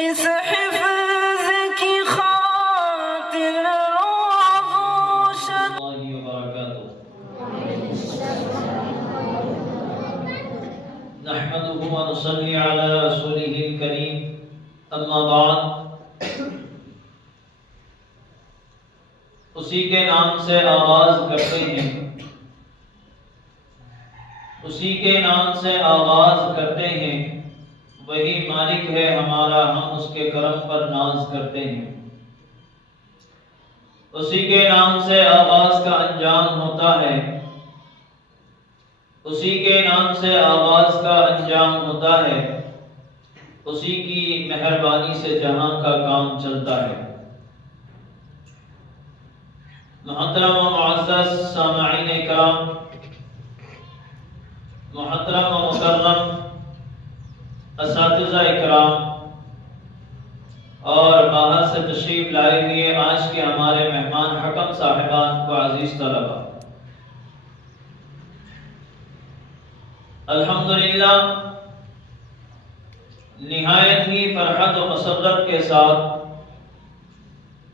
اس حفظ کی خاطر آغوش اللہ وبرکاتہ نحمده ونصلي على رسوله الكريم اما بعد اسی کے نام سے آغاز کرتے ہیں اسی کے نام سے آغاز کرتے ہیں وہی مالک ہے ہمارا ہم اس کے کرم پر ناز کرتے ہیں اسی کے نام سے آغاز کا انجام ہوتا ہے اسی کے نام سے آغاز کا انجام ہوتا ہے اسی کی مہربانی سے جہاں کا کام چلتا ہے محترم و معزز سامعین کرام محترم و مکرم اساتذہ اکرام اور باہر سے تشریف لائے ہوئے آج کے ہمارے مہمان حکم صاحبان و عزیز طلبہ، الحمدللہ نہایت ہی فرحت و مسرت کے ساتھ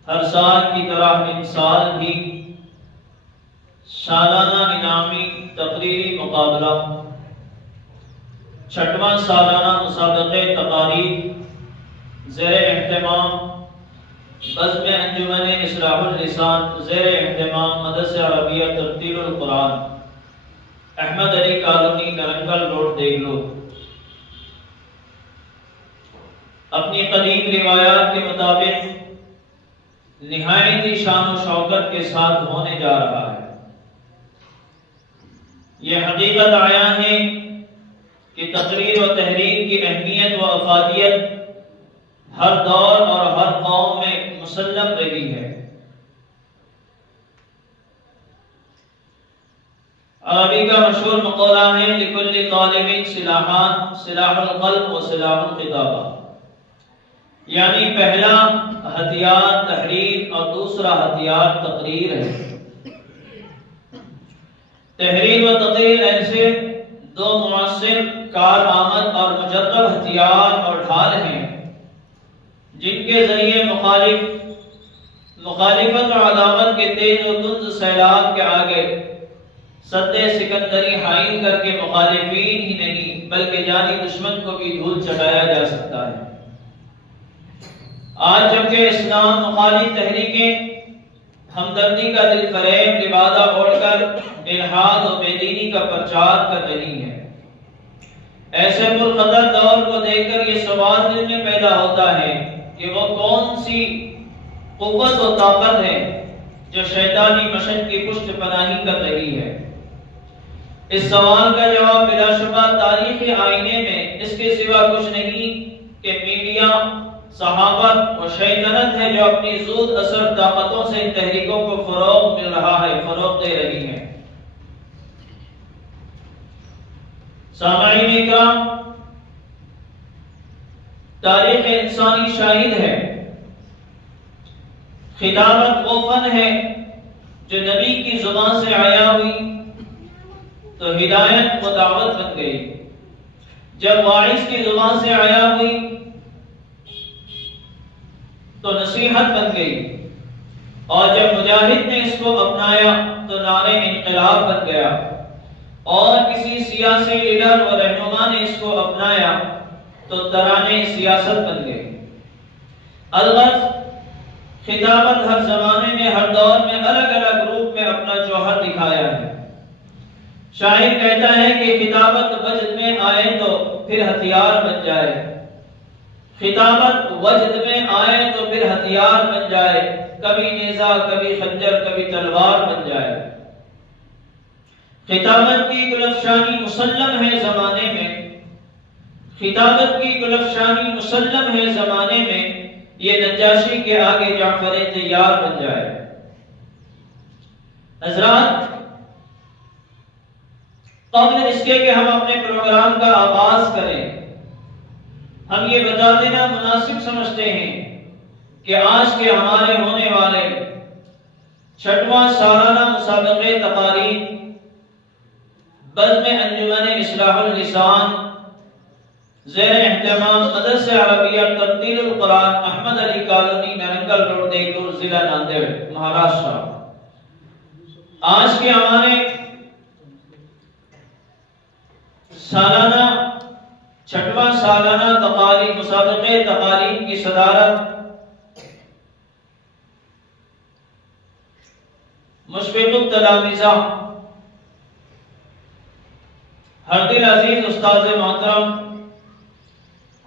ہر سال کی طرح ان سال بھی سالانہ انعامی تقریری مقابلہ چھٹواں سالانہ مسابقے تقاریر زیر اہتمام بزم انجمن اصلاح اللسان زیر اہتمام مدرسہ عربیہ ترتیل القرآن احمد علی کالونی نرنگل روڈ دیگلو اپنی قدیم روایات کے مطابق نہایت ہی شان و شوکت کے ساتھ ہونے جا رہا ہے۔ یہ حقیقت عیاں ہے کہ تقریر و تحریر کی اہمیت و افادیت ہر دور اور ہر قوم میں مسلم رہی ہے۔ عربی کا مشہور مقولہ ہے لِكُلِّ طَالِبٍ سلاحان سلاح القلب و سلاح الخطابہ، یعنی پہلا ہتھیار تحریر اور دوسرا ہتھیار تقریر ہے۔ تحریر و تقریر ایسے دو مؤثر کارآمد اور مجرب ہتھیار اور ڈھال ہیں جن کے ذریعے مخالفت اور عداوت کے تیز و تند سیلاب کے آگے سد سکندری حائل کر کے مخالفین ہی نہیں بلکہ جانی دشمن کو بھی دھول چٹایا جا سکتا ہے۔ آج جبکہ اسلام مخالف تحریکیں ہمدردی کا دل فریب لبادہ اوڑھ کر الحاد و بے دینی کا پرچار کر رہی ہے، ایسے پرخطر دور کو دیکھ کر یہ سوال دل میں پیدا ہوتا ہے کہ وہ کون سی قوت و طاقت ہے جو شیطانی مشن کی پشت پناہی کر رہی ہے۔ اس سوال کا جواب بلا شبہ تاریخی آئینے میں اس کے سوا کچھ نہیں کہ میڈیا، صحافت و شیطنت ہے جو اپنی زود اثر طاقتوں سے ان تحریکوں کو فروغ مل رہا ہے، فروغ دے رہی ہے۔ سامعین اکرام، تاریخ انسانی شاہد ہے، خطابت وہ فن ہے جو نبی کی زبان سے آیا ہوئی تو ہدایت و دعوت بن گئی، جب واعظ کی زبان سے آیا ہوئی تو نصیحت بن گئی، اور جب مجاہد نے اس کو اپنایا تو نعرہ انقلاب بن گیا، اور کسی سیاسی لیڈر اور رہنما نے اس کو اپنایا تو ترانے سیاست بن گئے۔ الغرض خطابت ہر زمانے میں ہر دور میں الگ الگ روپ میں اپنا جوہر دکھایا ہے۔ شاعر کہتا ہے کہ خطابت وجد میں آئے تو پھر ہتھیار بن جائے، خطابت وجد میں آئے تو پھر ہتھیار بن جائے، کبھی نیزہ کبھی خنجر کبھی تلوار بن جائے۔ خطابت کی گلفشانی مسلم ہے زمانے میں، خطابت کی گلفشانی مسلم ہے زمانے میں، یہ نجاشی کے آگے جعفر تیار بن جائے۔ حضرات، قبل اس کے کہ ہم اپنے پروگرام کا آغاز کریں، ہم یہ بتا دینا مناسب سمجھتے ہیں کہ آج کے ہمارے ہونے والے چھٹواں سالانہ مسابقے تقاریر بزم انجمن اصلاح اللسان زیر اہتمام مدرسہ عربیہ ترتیل القرآن احمد علی کالونی نرنگل روڈ دیگلور ضلع ناندیڑ مہاراشٹر۔ آج کے ہمارے سالانہ چھٹواں سالانہ تقاریر مسابقے تقاریر کی صدارت مشفق التلامذہ ہر دل عزیز استاد محترم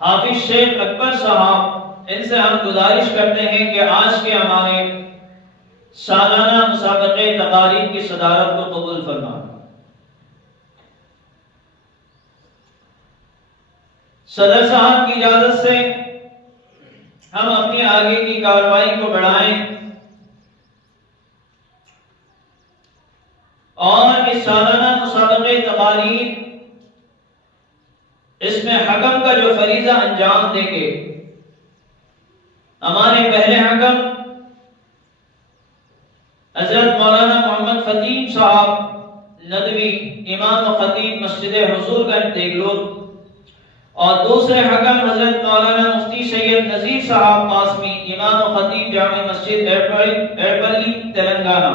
حافظ شیخ اکبر صاحب، ان سے ہم گزارش کرتے ہیں کہ آج کے ہمارے سالانہ مسابقے تقاریر کی صدارت کو قبول فرمائیں۔ صدر صاحب کی اجازت سے ہم اپنی آگے کی کارروائی کو بڑھائیں اور اس سالانہ مسابقے تقاریر اس میں حکم کا جو فریضہ انجام دیں گے، ہمارے پہلے حکم حضرت مولانا محمد فتیم صاحب ندوی، امام و خطیب مسجد حضور گنج دیگلور، اور دوسرے حکم حضرت مولانا مفتی سید نذیر صاحب قاسمی، امام و خطیب جامع مسجد ایرپلی تلنگانہ۔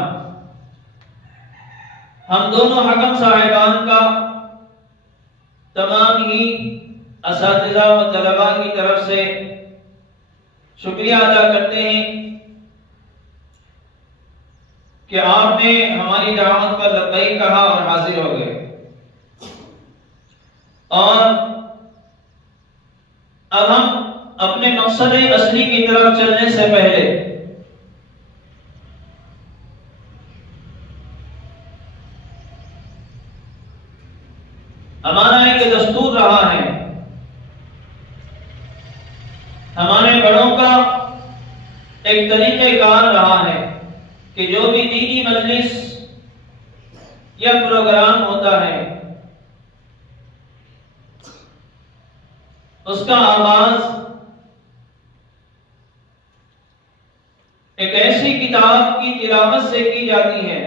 ہم دونوں حکم صاحبان کا تمام ہی اساتذہ و طلباء کی طرف سے شکریہ ادا کرتے ہیں کہ آپ نے ہماری دعوت پر لبیک کہا اور حاضر ہو گئے۔ اور اب ہم اپنے مقصد اصلی کی طرف چلنے سے پہلے ہمارا ایک دستور رہا ہے، ہمارے بڑوں کا ایک طریقہ کار رہا ہے کہ جو بھی دینی مجلس یا پروگرام ہوتا ہے اس کا آغاز ایک ایسی کتاب کی تلاوت سے کی جاتی ہے،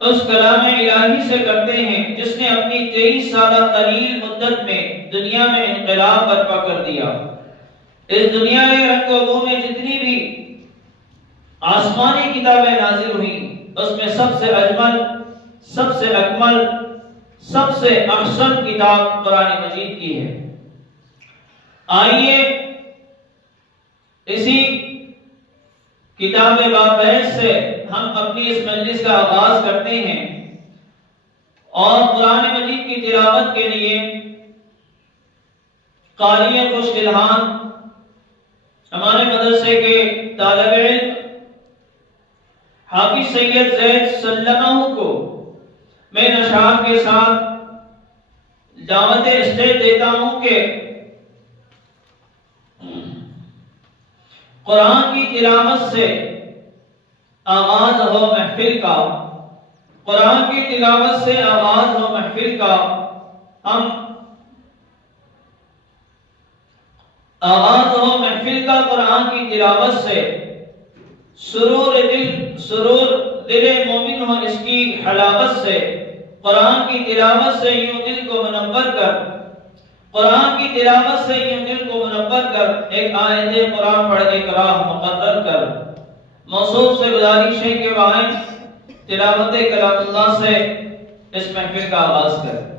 اس کلام الہی سے کرتے ہیں جس نے اپنی 23 سالہ قلیل مدت میں دنیا میں انقلاب برپا کر دیا۔ اس دنیا میں رنگ و بو میں جتنی بھی آسمانی کتابیں نازل ہوئیں، اس میں سب سے اجمل، سب سے اکمل، سب سے احسن کتاب قرآن مجید کی ہے۔ آئیے اسی کتاب بافیض سے ہم اپنی اس مجلس کا آغاز کرتے ہیں اور قرآن مجید کی تلاوت کے لیے قاری خوش الحان ہمارے مدرسے کے طالب علم حافظ سید زید سلمہ کو میں نشان کے ساتھ دعوت اسٹیج دیتا ہوں کہ قرآن کی تلاوت سے آغاز ہو محفل کا، قرآن کی تلاوت سے آغاز ہو محفل کا، ہم آغاز ہو محفل کا قرآن کی تلاوت سے، سرور دل مومن ہو اس کی حلاوت سے، قرآن کی تلاوت سے یوں دل کو منور کر، قرآن کی تلاوت سے یوں دل کو منور کر، ایک آیت قرآن پڑھنے کا راہ مقرر کر۔ موصوف سے گزارش ہے کہ وہ آئیں تلاوت کلام اللہ سے اس محفل کا آغاز کریں۔